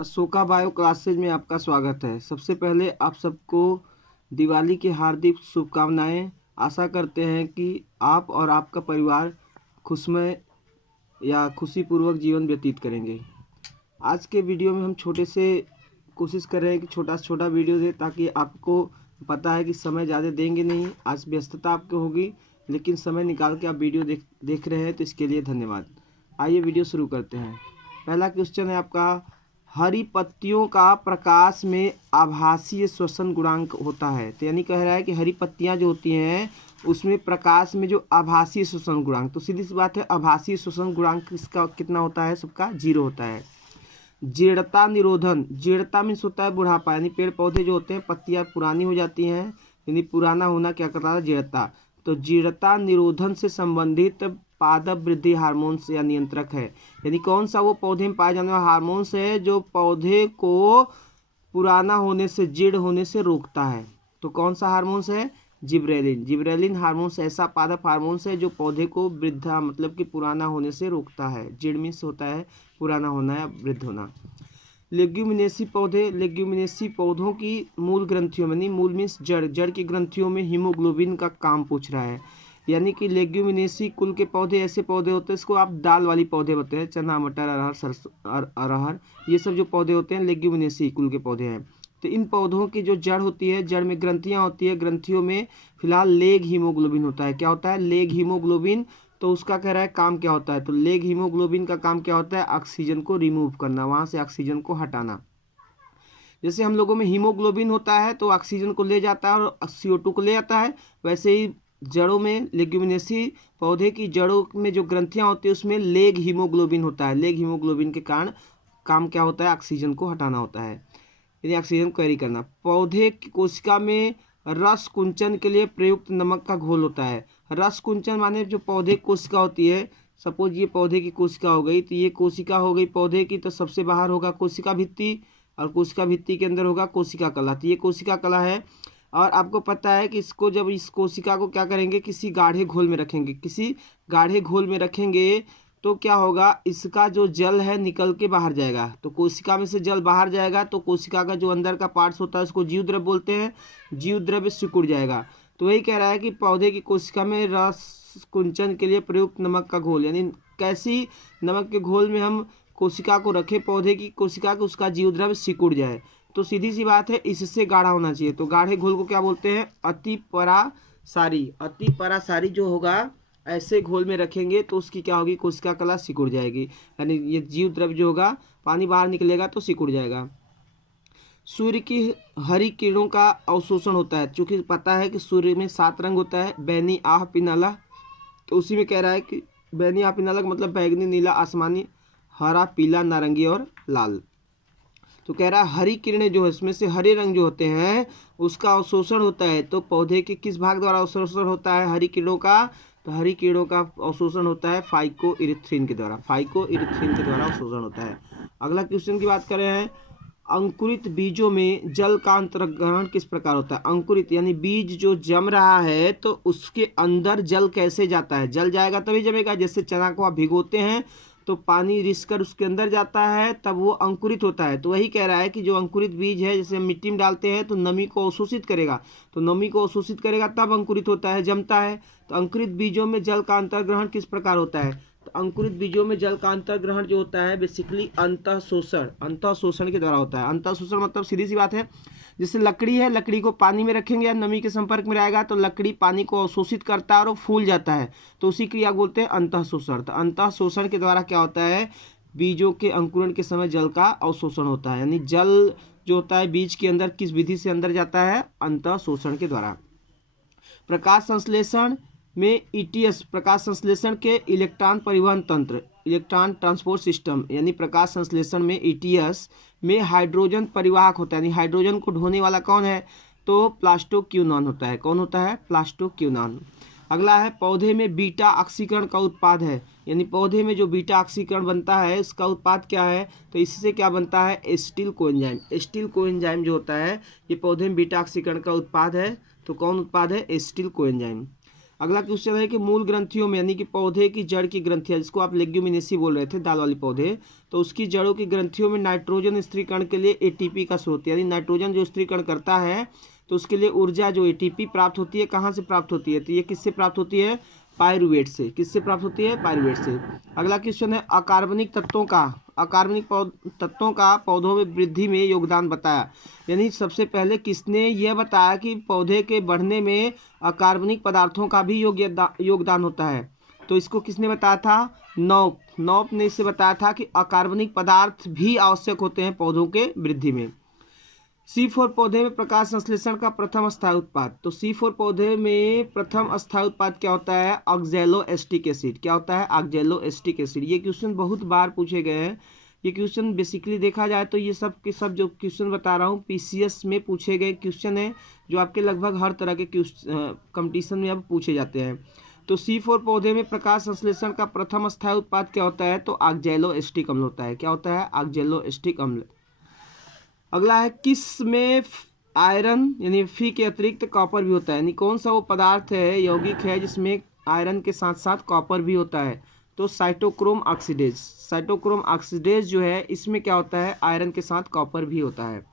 Ashoka bio classes में आपका स्वागत है। सबसे पहले आप सबको दिवाली की हार्दिक शुभकामनाएं। आशा करते हैं कि आप और आपका परिवार खुशमय या खुशीपूर्वक जीवन व्यतीत करेंगे। आज के वीडियो में हम छोटे से कोशिश कर रहे हैं कि छोटा से छोटा वीडियो दे, ताकि आपको पता है कि समय ज़्यादा देंगे नहीं। आज व्यस्तता आपको होगी, लेकिन समय निकाल के आप वीडियो देख रहे हैं, तो इसके लिए धन्यवाद। आइए वीडियो शुरू करते हैं। पहला क्वेश्चन है आपका, हरी पत्तियों का प्रकाश में आभासीय श्वसन गुणांक होता है। तो यानी कह रहा है कि हरी पत्तियां जो होती हैं उसमें प्रकाश में जो आभासीय श्वसन गुणांक, तो सीधी सी बात है आभासीय श्वसन गुणांक इसका कितना होता है? सबका 0 होता है। जीर्णता निरोधन, जीर्णता मीन्स होता है बुढ़ापा, यानी पेड़ पौधे जो होते हैं पत्तियां पुरानी हो जाती हैं, यानी पुराना होना क्या करता है? जीर्णता। तो जीर्णता निरोधन से संबंधित पादप वृद्धि हार्मोन्स या नियंत्रक है। यानी कौन सा वो पौधे में पाए जाने वाला हार्मोन्स है जो पौधे को पुराना होने से, जीर्ण होने से रोकता है? तो कौन सा हार्मोन्स है? जिब्रेलिन। जिब्रेलिन हार्मोन्स ऐसा पादप हार्मोन्स है जो पौधे को वृद्धा मतलब कि पुराना होने से रोकता है। जीर्ण मीन्स होता है पुराना होना या वृद्ध होना। लेग्यूमिनेसी पौधे, लेग्यूमिनेसी पौधों की मूल ग्रंथियों में, नहीं मूल मीन्स जड़, जड़ की ग्रंथियों में हीमोग्लोबिन का काम पूछ रहा है। यानी कि लेग्यूमिनेसी कुल के पौधे ऐसे पौधे होते हैं, इसको आप दाल वाली पौधे होते हैं, चना मटर अरहर सरसों अरहर, ये सब जो पौधे होते हैं लेग्यूमिनेसी कुल के पौधे हैं। तो इन पौधों की जो जड़ होती है, जड़ में ग्रंथियां होती है, ग्रंथियों में फिलहाल लेग हीमोग्लोबिन होता है। क्या होता है? Leg haemoglobin. तो उसका कह रहा है काम क्या होता है? तो लेग हीमोग्लोबिन का काम क्या होता है? ऑक्सीजन को रिमूव करना, वहां से ऑक्सीजन को हटाना। जैसे हम लोगों में हीमोग्लोबिन होता है तो ऑक्सीजन को ले जाता है और CO2 को ले आता है, वैसे ही जड़ों में लेग्यूमिनेसी पौधे की जड़ों में जो ग्रंथियां होती है उसमें लेग हीमोग्लोबिन होता है। लेग हीमोग्लोबिन के कारण काम क्या होता है? ऑक्सीजन को हटाना होता है, यानी ऑक्सीजन कैरी करना। पौधे की कोशिका में रस कुंचन के लिए प्रयुक्त नमक का घोल होता है। रस कुंचन माने जो पौधे की कोशिका होती है, सपोज ये पौधे की कोशिका हो गई, तो ये कोशिका हो गई पौधे की, तो सबसे बाहर होगा कोशिका भित्ति और कोशिका भित्ति के अंदर होगा कोशिका कला। तो ये कोशिका कला है। और आपको पता है कि इसको जब इस कोशिका को क्या करेंगे? किसी गाढ़े घोल में रखेंगे, किसी गाढ़े घोल में रखेंगे तो क्या होगा? इसका जो जल है निकल के बाहर जाएगा। तो कोशिका में से जल बाहर जाएगा तो कोशिका का जो अंदर का पार्ट्स होता है उसको जीव द्रव्य बोलते हैं, जीव द्रव्य सिकुड़ जाएगा। तो वही कह रहा है कि पौधे की कोशिका में रस कुंचन के लिए प्रयुक्त नमक का घोल, यानी कैसी नमक के घोल में हम कोशिका को रखें, पौधे की कोशिका को, उसका जीव द्रव्य सिकुड़ जाए। तो सीधी सी बात है इससे गाढ़ा होना चाहिए। तो गाढ़े घोल को क्या बोलते हैं? अति परासारी। अति परासारी जो होगा ऐसे घोल में रखेंगे तो उसकी क्या होगी? कोशिका कला सिकुड़ जाएगी, यानी ये जीव द्रव्य जो होगा पानी बाहर निकलेगा तो सिकुड़ जाएगा। सूर्य की हरी किरणों का अवशोषण होता है। चूंकि पता है कि सूर्य में 7 रंग होता है, बैनी आह पिनाला, तो उसी में कह रहा है कि बैनी आह पिनाला का मतलब बैगनी, नीला, आसमानी, हरा, पीला, नारंगी और लाल। तो कह रहा है हरी किरणें जो है इसमें से हरे रंग जो होते हैं उसका अवशोषण होता है। तो पौधे के किस भाग द्वारा अवशोषण होता है हरी किरणों का? तो हरी किरणों का अवशोषण होता है फाइकोइरिथ्रिन के द्वारा, फाइकोइरिथ्रिन के द्वारा अवशोषण होता है। अगला क्वेश्चन की बात करें हैं, अंकुरित बीजों में जल का अंतर्ग्रहण किस प्रकार होता है? अंकुरित यानी बीज जो जम रहा है तो उसके अंदर जल कैसे जाता है? जल जाएगा तभी जमेगा। जैसे चना को आप भिगोते हैं तो पानी रिस कर उसके अंदर जाता है, तब वो अंकुरित होता है। तो वही कह रहा है कि जो अंकुरित बीज है, जैसे हम मिट्टी में डालते हैं तो नमी को अवशोषित करेगा, तो नमी को अवशोषित करेगा तब अंकुरित होता है, जमता है। तो अंकुरित बीजों में जल का अंतर्ग्रहण किस प्रकार होता है? तो अंकुरित बीजों में जल का अंतर्ग्रहण जो होता है बेसिकली अंतःशोषण, अंतःशोषण के द्वारा होता है। अंतःशोषण मतलब सीधी सी बात है, जैसे लकड़ी है, लकड़ी को पानी में रखेंगे या नमी के संपर्क में रहेगा तो लकड़ी पानी को अवशोषित करता है और वो फूल जाता है, तो उसी क्रिया बोलते हैं अंतःशोषण। तो अंतःशोषण के द्वारा क्या होता है? बीजों के अंकुरण के समय जल का अवशोषण होता है, यानी जल जो होता है बीज के अंदर किस विधि से अंदर जाता है? अंतःशोषण के द्वारा। प्रकाश संश्लेषण में ETS, प्रकाश संश्लेषण के इलेक्ट्रॉन परिवहन तंत्र, इलेक्ट्रॉन ट्रांसपोर्ट सिस्टम, यानी प्रकाश संश्लेषण में ETS में हाइड्रोजन परिवाहक होता है, यानी हाइड्रोजन को ढोने वाला कौन है? तो प्लास्टोक्यूनॉन होता है। कौन होता है? प्लास्टोक्यूनॉन। अगला है पौधे में बीटा ऑक्सीकरण का उत्पाद है, यानी पौधे में जो बीटा ऑक्सीकरण बनता है उसका उत्पाद क्या है? तो इससे क्या बनता है? Acetyl coenzyme. एसिटिल कोएंजाइम जो होता है ये पौधे में बीटा ऑक्सीकरण का उत्पाद है। तो कौन उत्पाद है? Acetyl coenzyme. अगला क्वेश्चन है कि मूल ग्रंथियों में यानी कि पौधे की जड़ की ग्रंथियां, जिसको आप लेग्यूमिनेसी बोल रहे थे, दाल वाले पौधे, तो उसकी जड़ों की ग्रंथियों में नाइट्रोजन स्थिरीकरण के लिए एटीपी का स्रोत, यानी नाइट्रोजन जो स्थिरीकरण करता है तो उसके लिए ऊर्जा जो एटीपी प्राप्त होती है, कहाँ से प्राप्त होती है? तो ये किससे प्राप्त होती है? पायरुवेट से। किससे प्राप्त होती है? पायरुवेट से। अगला क्वेश्चन है अकार्बनिक तत्वों का पौधों में वृद्धि में योगदान बताया। यानी सबसे पहले किसने यह बताया कि पौधे के बढ़ने में अकार्बनिक पदार्थों का भी योगदान होता है? तो इसको किसने बताया था? नॉप ने इसे बताया था कि अकार्बनिक पदार्थ भी आवश्यक होते हैं पौधों के वृद्धि में। C4 पौधे में प्रकाश संश्लेषण का प्रथम स्थायी उत्पाद। तो C4 पौधे में प्रथम स्थायी उत्पाद क्या होता है? Oxaloacetic acid. क्या होता है? Oxaloacetic acid. ये क्वेश्चन बहुत बार पूछे गए हैं। ये क्वेश्चन बेसिकली देखा जाए तो ये सब के सब जो क्वेश्चन बता रहा हूँ PCS में पूछे गए क्वेश्चन है, जो आपके लगभग हर तरह के कंपटीशन में अब पूछे जाते हैं। तो C4 पौधे में प्रकाश संश्लेषण का प्रथम स्थायी उत्पाद क्या होता है? तो ऑक्जेलोएसिटिक अम्ल होता है। क्या होता है? ऑक्जेलोएसिटिक अम्ल। अगला है किस में आयरन यानी फी के अतिरिक्त कॉपर भी होता है? यानी कौन सा वो पदार्थ है, यौगिक है, जिसमें आयरन के साथ साथ कॉपर भी होता है? तो साइटोक्रोम ऑक्सीडेज जो है, इसमें क्या होता है? आयरन के साथ कॉपर भी होता है।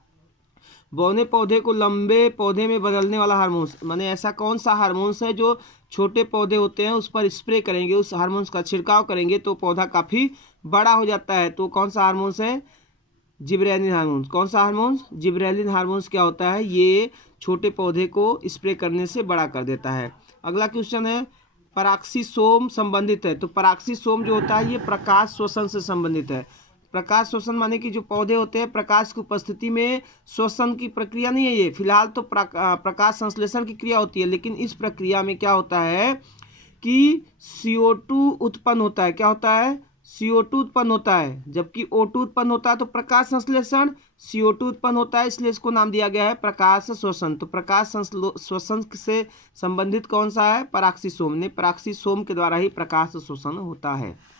बौने पौधे को लंबे पौधे में बदलने वाला हार्मोन्स, माने ऐसा कौन सा हार्मोन्स है जो छोटे पौधे होते हैं उस पर स्प्रे करेंगे, उस हार्मोन्स का छिड़काव करेंगे तो पौधा काफ़ी बड़ा हो जाता है? तो कौन सा हार्मोन्स है? Gibberellin hormones. कौन सा हार्मोन्स? जिब्रेलिन हार्मोन्स क्या होता है? ये छोटे पौधे को स्प्रे करने से बड़ा कर देता है। अगला क्वेश्चन है पराक्सीसोम संबंधित है। तो पराक्सीसोम जो होता है ये प्रकाश श्वसन से संबंधित है। प्रकाश श्वसन माने कि जो पौधे होते हैं प्रकाश की उपस्थिति में श्वसन की प्रक्रिया नहीं है ये, फिलहाल तो प्रकाश संश्लेषण की क्रिया होती है, लेकिन इस प्रक्रिया में क्या होता है कि CO2 उत्पन्न होता है। क्या होता है? CO2 उत्पन्न होता है, जबकि O2 उत्पन्न होता है। तो प्रकाश संश्लेषण, CO2 उत्पन्न होता है, इसलिए इसको नाम दिया गया है प्रकाश श्वसन। तो प्रकाश श्वसन से संबंधित कौन सा है? पराक्सीसोम ने, पराक्सीसोम के द्वारा ही प्रकाश श्वसन होता है।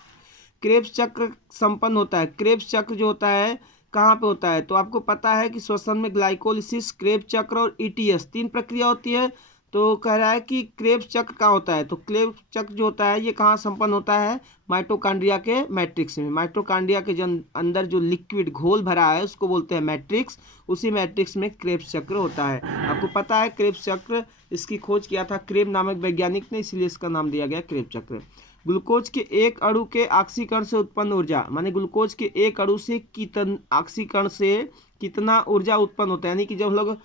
क्रेब्स चक्र संपन्न होता है। क्रेब्स चक्र जो होता है कहाँ पे होता है? तो आपको पता है कि श्वसन में ग्लाइकोलिसिस, क्रेब्स चक्र और ETS 3 प्रक्रिया होती है। तो कह रहा है कि क्रेब्स चक्र कहाँ होता है? तो क्रेब्स चक्र जो होता है ये कहाँ संपन्न होता है? माइटोकॉन्ड्रिया के मैट्रिक्स में। माइटोकॉन्ड्रिया के अंदर जो लिक्विड घोल भरा है उसको बोलते हैं मैट्रिक्स, उसी मैट्रिक्स में क्रेब्स चक्र होता है। आपको पता है क्रेब्स चक्र, इसकी खोज किया था क्रेब नामक वैज्ञानिक ने, इसलिए इसका नाम दिया गया क्रेब्स चक्र। ग्लूकोज के एक अणु के ऑक्सीकरण से उत्पन्न ऊर्जा, माने ग्लूकोज के एक अणु से ऑक्सीकरण से कितना ऊर्जा उत्पन्न होता है? यानी कि जब हम लोग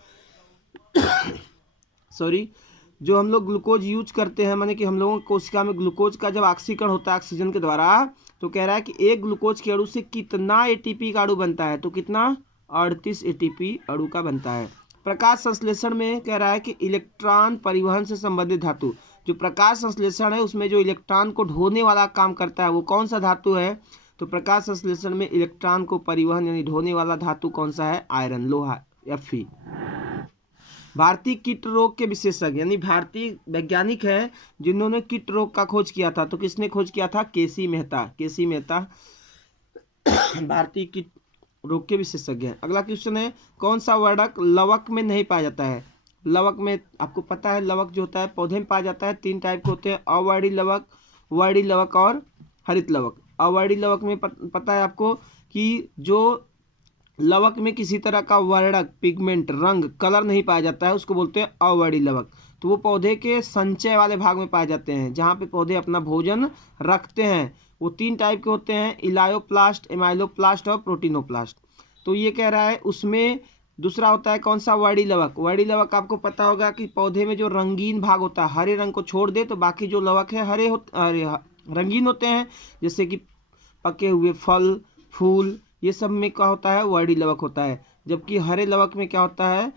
जो हम लोग ग्लूकोज यूज करते हैं, माने कि हम लोगों की कोशिका में ग्लूकोज का जब ऑक्सीकरण होता है ऑक्सीजन के द्वारा, तो कह रहा है कि एक ग्लूकोज के अणु से कितना ATP का अणु बनता है? तो कितना? 38 ATP अणु का बनता है। प्रकाश संश्लेषण में कह रहा है कि इलेक्ट्रॉन परिवहन से संबंधित धातु, जो प्रकाश संश्लेषण है उसमें जो इलेक्ट्रॉन को ढोने वाला काम करता है वो कौन सा धातु है? तो प्रकाश संश्लेषण में इलेक्ट्रॉन को परिवहन यानी ढोने वाला धातु कौन सा है? आयरन, लोहा, Fe। भारतीय कीट रोग के विशेषज्ञ, यानी भारतीय वैज्ञानिक है जिन्होंने कीट रोग का खोज किया था। तो किसने खोज किया था? KC मेहता भारतीय कीट रोग के विशेषज्ञ हैं। अगला क्वेश्चन है कौन सा वर्णक लवक में नहीं पाया जाता है? लवक में आपको पता है लवक जो होता है पौधे में पाया जाता है, 3 टाइप के होते हैं, अवर्णी लवक, वर्णी लवक और हरित लवक। अवर्णी लवक में पता है आपको कि जो लवक में किसी तरह का वर्णक, पिगमेंट, रंग, कलर नहीं पाया जाता है उसको बोलते हैं अवर्णी लवक। तो वो पौधे के संचय वाले भाग में पाए जाते हैं जहाँ पे पौधे अपना भोजन रखते हैं। वो 3 टाइप के होते हैं, इलायोप्लास्ट, एमाइलोप्लास्ट और प्रोटीनोप्लास्ट। तो ये कह रहा है उसमें दूसरा होता है कौन सा? वर्णी लवक। वर्णी लवक आपको पता होगा कि पौधे में जो रंगीन भाग होता है, हरे रंग को छोड़ दे तो बाकी जो लवक है रंगीन होते हैं, जैसे कि पके हुए फल, फूल, ये सब में क्या होता है? वर्णी लवक होता है। जबकि हरे लवक में क्या होता है?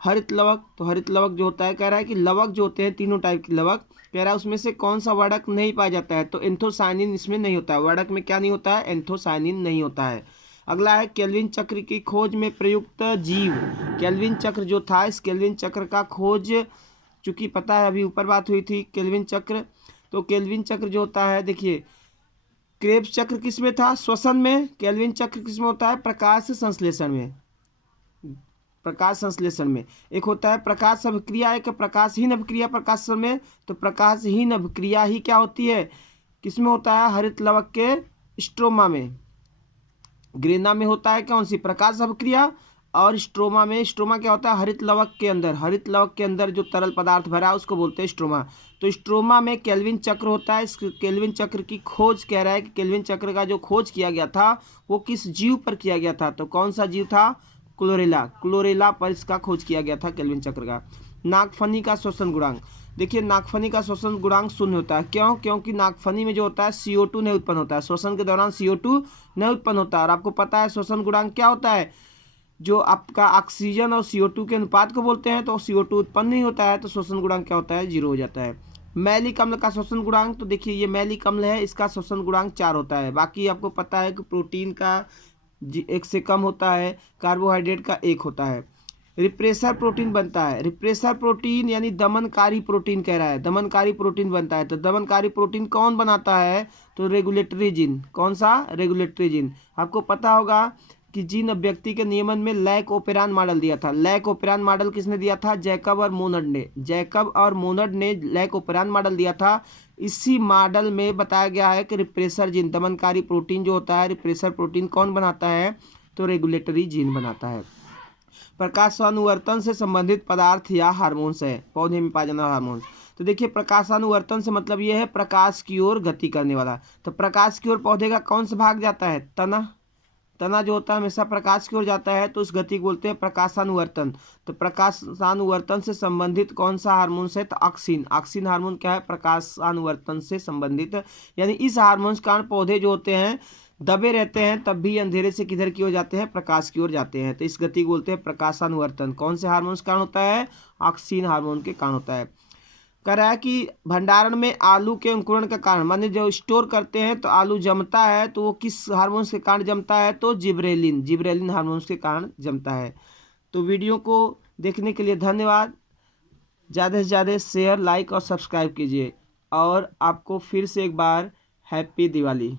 हरित लवक। तो हरित लवक जो होता है कह रहा है कि लवक जो होते हैं 3 टाइप के लवक, कह रहा है उसमें से कौन सा वर्णक नहीं पाया जाता है? तो एंथोसायनिन इसमें नहीं होता है। वर्णक में क्या नहीं होता है? एंथोसायनिन नहीं होता है। अगला है केल्विन चक्र की खोज में प्रयुक्त जीव। केल्विन चक्र जो था, इस केल्विन चक्र का खोज चूंकि पता है अभी ऊपर बात हुई थी केल्विन चक्र। तो केल्विन चक्र जो होता है, देखिए क्रेब्स चक्र किस में था? श्वसन में। केल्विन चक्र किस में होता है? प्रकाश संश्लेषण में। प्रकाश संश्लेषण में। एक होता है प्रकाश अभिक्रिया, एक प्रकाशहीन अभिक्रिया प्रकाश में। तो प्रकाशहीन अभिक्रिया ही क्या होती है, किसमें होता है, हरित लवक के स्ट्रोमा में। ग्रेना में होता है कौन सी, प्रकाश अभिक्रिया। और स्ट्रोमा में, स्ट्रोमा क्या होता है, हरित लवक के अंदर, हरित लवक के अंदर जो तरल पदार्थ भरा है उसको बोलते हैं स्ट्रोमा। तो स्ट्रोमा में केल्विन चक्र होता है। इस केल्विन चक्र की खोज कह रहा है कि केल्विन चक्र का जो खोज किया गया था वो किस जीव पर किया गया था, तो कौन सा जीव था, क्लोरेला। क्लोरेला पर इसका खोज किया गया था केल्विन चक्र का। नागफनी का श्वसन गुणांक, देखिए नागफनी का श्वसन गुणांक शून्य होता है। क्यों, क्योंकि नागफनी में जो होता है CO2 नहीं उत्पन्न होता है, श्वसन के दौरान CO2 नहीं उत्पन्न होता है। और आपको पता है श्वसन गुणांक क्या होता है, जो आपका ऑक्सीजन और CO2 के अनुपात को बोलते हैं। तो CO2 उत्पन्न नहीं होता है तो श्वसन गुणांक क्या होता है, 0 हो जाता है। मैलिक अम्ल का श्वसन गुणांक, तो देखिए ये मैलिक अम्ल है, इसका श्वसन गुणांक 4 होता है। बाकी आपको पता है कि प्रोटीन का 1 से कम होता है, कार्बोहाइड्रेट का 1 होता है। रिप्रेसर प्रोटीन बनता है, रिप्रेसर प्रोटीन यानी दमनकारी प्रोटीन कह रहा है, दमनकारी प्रोटीन बनता है। तो दमनकारी प्रोटीन कौन बनाता है, तो रेगुलेटरी जीन। कौन सा, रेगुलेटरी जीन। आपको पता होगा कि जीन अभिव्यक्ति के नियमन में लैक ओपेरान मॉडल दिया था। लैक ओपेरान मॉडल किसने दिया था, जैकब और मोनड ने। जैकब और मोनड ने लैक ओपेरान मॉडल दिया था। इसी मॉडल में बताया गया है कि रिप्रेसर जीन, दमनकारी प्रोटीन जो होता है, रिप्रेसर प्रोटीन कौन बनाता है, तो रेगुलेटरी जीन बनाता है। प्रकाशानुवर्तन से संबंधित पदार्थ या हार्मोन्स है, पौधे में पाए जाने वाला हार्मोन्स। तो देखिए प्रकाशानुवर्तन से मतलब ये है प्रकाश की ओर गति करने वाला। तो प्रकाश की ओर पौधे का कौन सा भाग जाता है, तना। तना जो होता है हमेशा प्रकाश की ओर जाता है, तो उस गति को बोलते हैं प्रकाशानुवर्तन। तो प्रकाशानुवर्तन से संबंधित कौन सा हार्मोन है, तो ऑक्सिन। ऑक्सिन हार्मोन क्या है, प्रकाशानुवर्तन से संबंधित। यानी इस हार्मोन के कारण पौधे जो होते हैं दबे रहते हैं, तब भी अंधेरे से किधर की ओर जाते हैं, प्रकाश की ओर जाते हैं। तो इस गति को बोलते हैं प्रकाशानुवर्तन। कौन से हार्मोन के कारण होता है, ऑक्सिन हार्मोन के कारण होता है। कह रहा है कि भंडारण में आलू के अंकुरण का कारण, माने जो स्टोर करते हैं तो आलू जमता है, तो वो किस हार्मोन के कारण जमता है, तो जिब्रेलिन, जिब्रेलिन हार्मोन के कारण जमता है। तो वीडियो को देखने के लिए धन्यवाद। ज़्यादा से ज़्यादा शेयर, लाइक और सब्सक्राइब कीजिए। और आपको फिर से एक बार हैप्पी दिवाली।